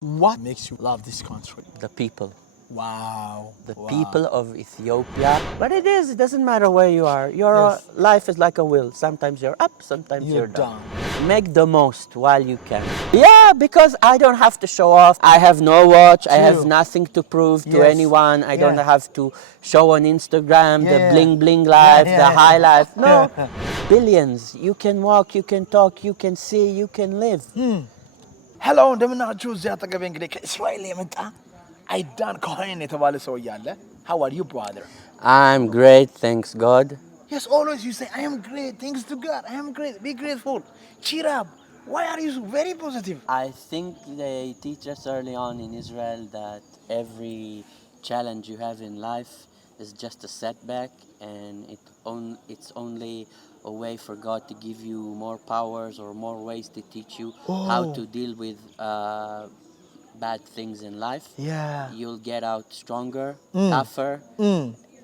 What makes you love this country? The people. Wow. The people of Ethiopia. But it doesn't matter where you are. Your Yes. life is like a wheel. Sometimes you're up, sometimes You're you're down. down. Make the most while you can. Yeah, because I don't have to show off. I have no watch. I have True. nothing to prove to Yes. anyone. I don't Yeah. have to show on Instagram the Yeah. bling bling life, Yeah, the yeah, high yeah. life. No. Billions. You can walk, you can talk, you can see, you can live. ሄሎ እንደምናችሁ። እዚያ አጠገቤ እንግዲህ ከእስራኤል የመጣ አይዳን ኮሄን የተባለ ሰው እያለ how are you brother? I'm great, thanks God. Yes, always you say I am great, thanks to God, I am great, be grateful, cheer up. Why are you so very positive? I think they teach us early on in Israel that every challenge you have in life is just a setback, and it's only a way for God to give you more powers or more ways to teach you how to deal with bad things in life. Yeah. You'll get out stronger, tougher,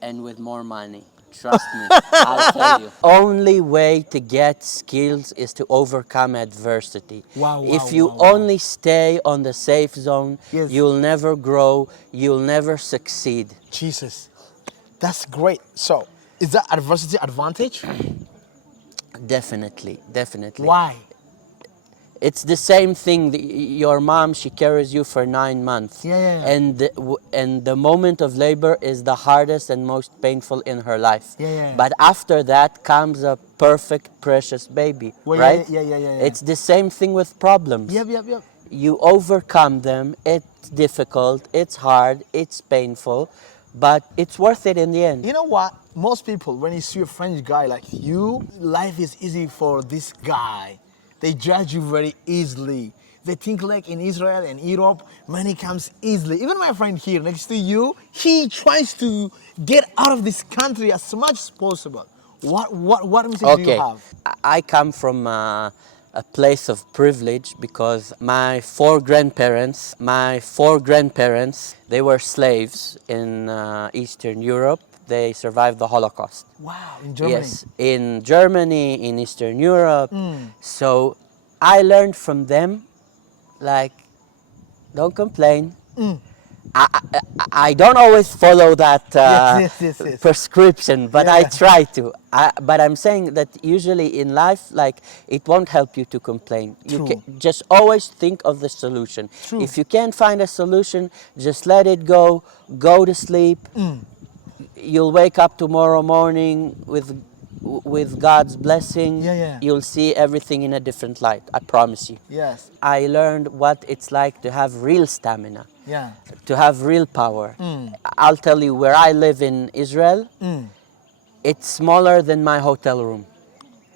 and with more money. Trust me, I'll tell you. Only way to get skills is to overcome adversity. Wow, If you wow. only stay on the safe zone, Yes. you'll never grow, you'll never succeed. Jesus, that's great. So is that adversity advantage? Definitely, definitely. Why? It's the same thing. Your mom, she carries you for 9 months. Yeah. And the moment of labor is the hardest and most painful in her life. Yeah. But after that comes a perfect, precious baby, Well, right? yeah. It's the same thing with problems. Yep. You overcome them. It's difficult, it's hard, it's painful, but it's worth it in the end. You know what? Most people, when you see a French guy like you, life is easy for this guy. They judge you very easily. They think like in Israel and Europe, money comes easily. Even my friend here next to you, he tries to get out of this country as much as possible. What message do you have? I come from a place of privilege because my four grandparents, they were slaves in Eastern Europe. They survived the Holocaust. Wow, in Germany. Yes, in Germany, in Eastern Europe. So I learned from them, like, don't complain. I don't always follow that Yes. prescription, but I Yeah. try to. But I'm saying that usually in life, like, it won't help you to complain. You True. can just always think of the solution. True. If you can't find a solution, just let it go. Go to sleep. You'll wake up tomorrow morning with God's blessing. Yeah. You'll see everything in a different light. I promise you. Yes. I learned what it's like to have real stamina, Yeah. to have real power. I'll tell you, where I live in Israel, it's smaller than my hotel room.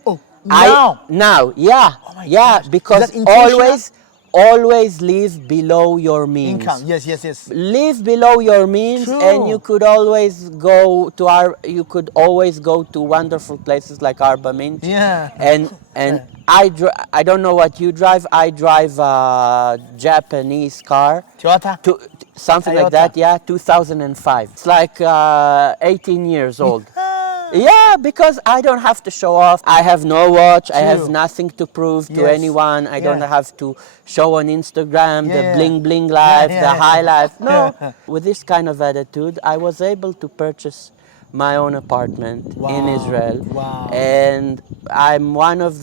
Oh, now. Now, yeah, Oh my yeah, gosh. because Is that intentional? always live below your means. Income. Yes. Live below your means, True. and you could always go to wonderful places like Arba Minch. Yeah. And I don't know what you drive. I drive a Japanese car. Toyota. Something like Toyota. that, yeah, 2005. It's like 18 years old. Yeah, because I don't have to show off. I have no watch. I have True. nothing to prove to Yes. anyone. I don't Yeah. have to show on Instagram the Yeah. bling bling life, Yeah. the high life. No. With this kind of attitude, I was able to purchase my own apartment in Wow. Israel. Wow. And I'm one of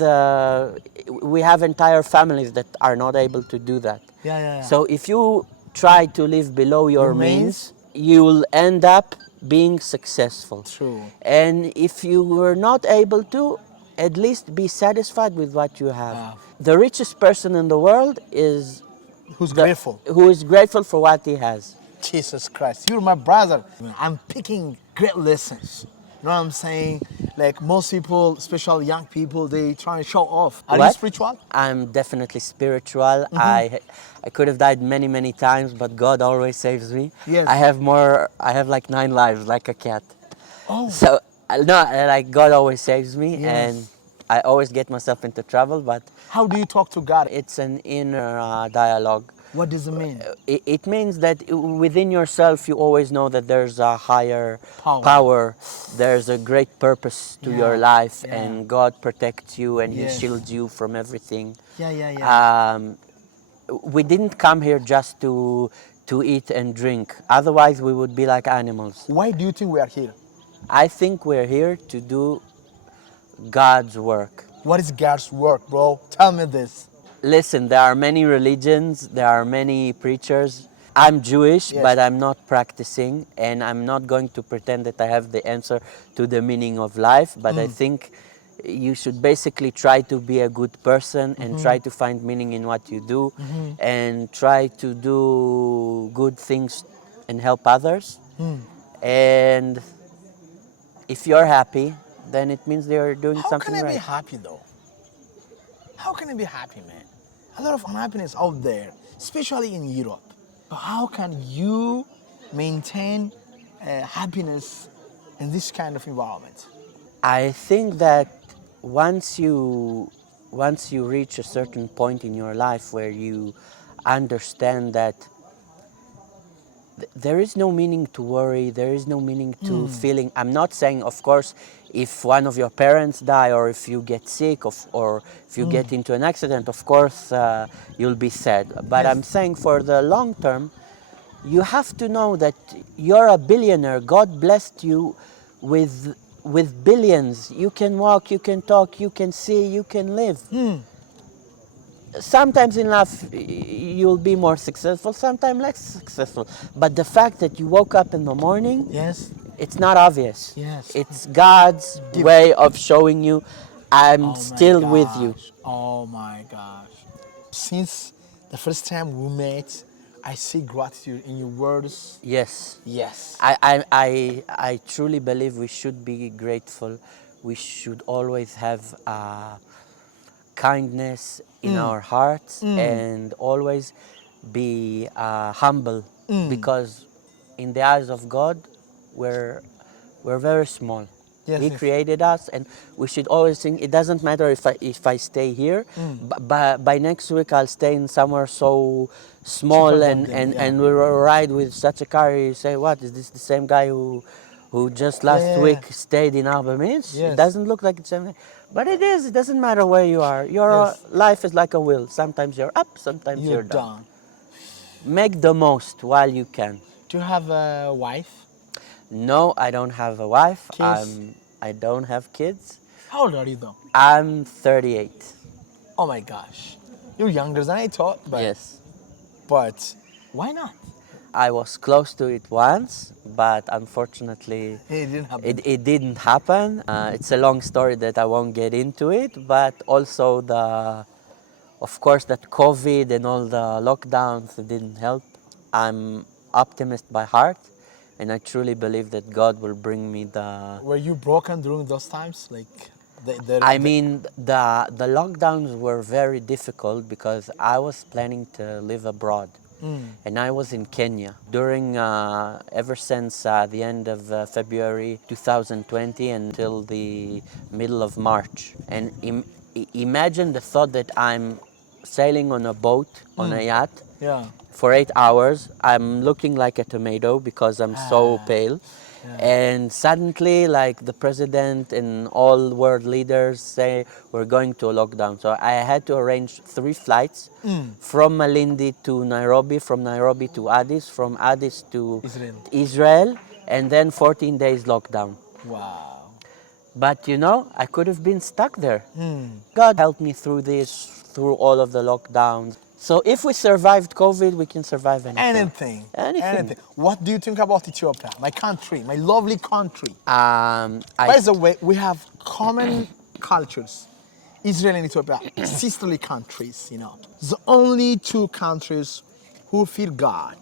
we have entire families that are not able to do that. Yeah. So if you try to live below your Your means? means, you will end up being successful. True. And if you were not able to, at least be satisfied with what you have. Wow. The richest person in the world is Who's the- grateful? who is grateful for what he has. Jesus Christ, you're my brother. I'm picking great lessons. You know what I'm saying? Like most people, especially young people, they try to show off. Are you What? spiritual? I'm definitely spiritual. I could have died many times, but God always saves me. Yes. I have like 9 lives, like a cat. Oh. So no, like, God always saves me. Yes. And I always get myself into trouble, but How do you talk to God? it's an inner dialogue. What does it mean? It means that within yourself you always know that there's a higher Power. there's a great purpose to Yeah, your life, yeah. and God protects you and He Yes. shields you from everything. Yeah. we didn't come here just to eat and drink. Otherwise, we would be like animals. Why do you think we are here? I think we're here to do God's work. What is God's work, bro? Tell me this. Listen, there are many religions, there are many preachers. I'm Jewish, Yes. but I'm not practicing, and I'm not going to pretend that I have the answer to the meaning of life, but I think you should basically try to be a good person and try to find meaning in what you do and try to do good things and help others. And if you're happy, then it means they're doing How something can I right. be happy though? How can I be happy, man? A lot of unhappiness out there, especially in Europe. But how can you maintain happiness in this kind of environment? I think that once you reach a certain point in your life where you understand that there is no meaning to worry, there is no meaning to feeling. I'm not saying, of course, if one of your parents die or if you get sick or if you get into an accident, of course you'll be sad. But Yes. I'm saying for the long term, you have to know that you're a billionaire. God blessed you with billions. You can walk, you can talk, you can see, you can live. Sometimes in life you'll be more successful, sometimes less successful. But the fact that you woke up in the morning, Yes. it's not obvious. Yes. It's God's way of showing you, I'm Oh my still with you. gosh. Oh my gosh. Since the first time we met, I see gratitude in your words. Yes. Yes. I truly believe we should be grateful. We should always have kindness in our hearts and always be humble because in the eyes of God we're very small. Yes, He yes. created us, and we should always think it doesn't matter if I stay here. By next week I'll stay in somewhere so small Cheaper and, than them, and, yeah. and we ride with such a car. You say, what, is this the same guy who just last Yeah. week stayed in Albemarle? Yes. It doesn't look like it's same guy. But it is. It doesn't matter where you are. Your Yes. life is like a wheel. Sometimes you're up, sometimes You're you're down. done. Make the most while you can. Do you have a wife? No, I don't have a wife. Kids? I don't have kids. How old are you though? I'm 38. Oh my gosh. You're younger than I thought, but Yes. but why not? I was close to it once, but unfortunately It didn't happen. it didn't happen. It's a long story that I won't get into it, but also of course that COVID and all the lockdowns didn't help. I'm optimist by heart, and I truly believe that God will bring me the... Were you broken during those times? Like I mean, the lockdowns were very difficult because I was planning to live abroad. And I was in Kenya during ever since the end of February 2020 until the middle of March. And imagine the thought that I'm sailing on a boat, on a yacht, yeah. for 8 hours. I'm looking like a tomato because I'm so pale. And suddenly, like, the president and all world leaders say we're going to a lockdown. So I had to arrange 3 flights from Malindi to Nairobi, from Nairobi to Addis, from Addis to Israel, and then 14 days lockdown. Wow. But you know, I could have been stuck there. God helped me through this, through all of the lockdowns. So if we survived COVID, we can survive anything. Anything. What do you think about Ethiopia, my country, my lovely country? By the way, we have common cultures. Israel and Ethiopia, sisterly countries, you know. The only 2 countries who fear God.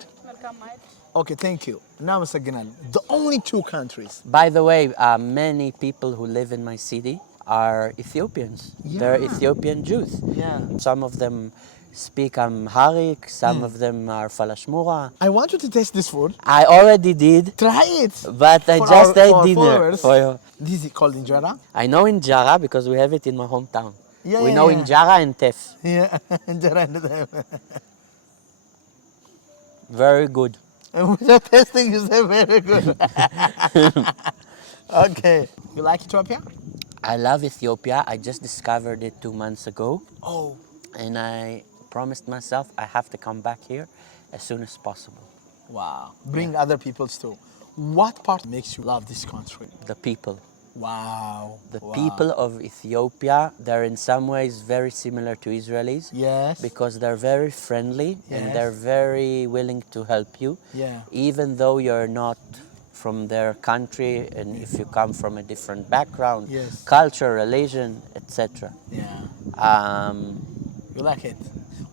Okay, thank you. Now, Mr. Ginal, the only 2 countries. By the way, many people who live in my city are Ethiopians. They're Ethiopian Jews. Yeah. Some of them speak Amharic, some of them are Falashmura. I want you to taste this food. I already did. Try it. But I For just ate our dinner. followers. This is called injera. I know injera because we have it in my hometown. Yeah, we know injera and tef. Yeah, injera. Very good. And without tasting, you say very good. Okay. You like Ethiopia? I love Ethiopia. I just discovered it 2 months ago. Oh. And I promised myself I have to come back here as soon as possible. Wow. Bring other people too. What part makes you love this country? The people. Wow. The Wow. people of Ethiopia, they're in some ways very similar to Israelis. Yes. Because they're very friendly and Yes. they're very willing to help you. Yeah. Even though you're not from their country and if you come from a different background, Yes. culture, religion, etc. Yeah. You like it?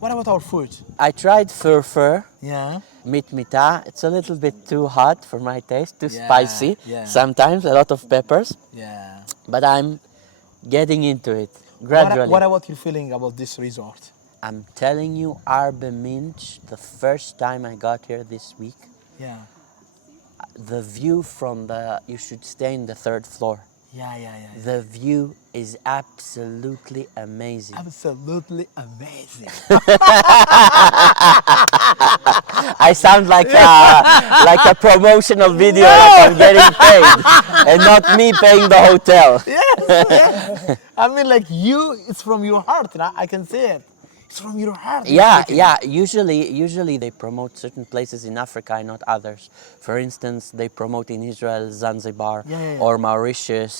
What about our food? I tried fur, Yeah. mitmita. It's a little bit too hot for my taste, too Yeah, spicy. yeah. Sometimes a lot of peppers, Yeah. but I'm getting into it gradually. What about your feeling about this resort? I'm telling you, Arbe Minch, the first time I got here this week, Yeah. the view from you should stay in the third floor. Yeah. The view is absolutely amazing. Absolutely amazing. I sound like a promotional video, like I'm getting paid, and not me paying the hotel. Yes. I mean, like it's from your heart. I can see it. It's from your heart. Yeah. Usually they promote certain places in Africa and not others. For instance, they promote in Israel, Zanzibar, or Mauritius,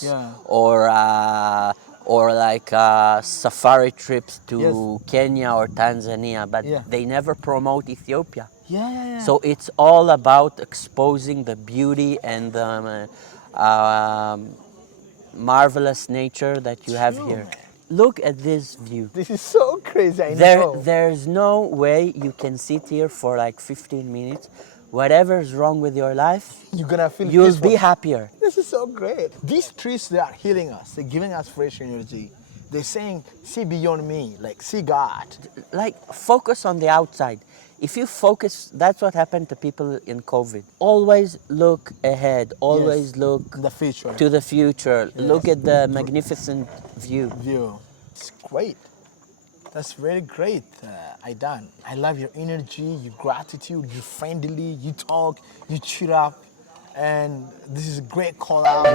or like safari trips to Kenya or Tanzania, but they never promote Ethiopia. Yeah. So it's all about exposing the beauty and the marvelous nature that you have here. Look at this view. This is so crazy. I know. There's no way you can sit here for like 15 minutes. Whatever's wrong with your life, You're gonna feel you'll peaceful. be happier. This is so great. These trees, they are healing us. They're giving us fresh energy. They're saying, see beyond me, like see God. Like, focus on the outside. If you focus, that's what happened to people in COVID. Always look ahead. Always look The future. to the future. Look at the magnificent view. It's great. That's very great, Aidan. I love your energy, your gratitude, you're friendly, you talk, you cheer up, and this is a great call out.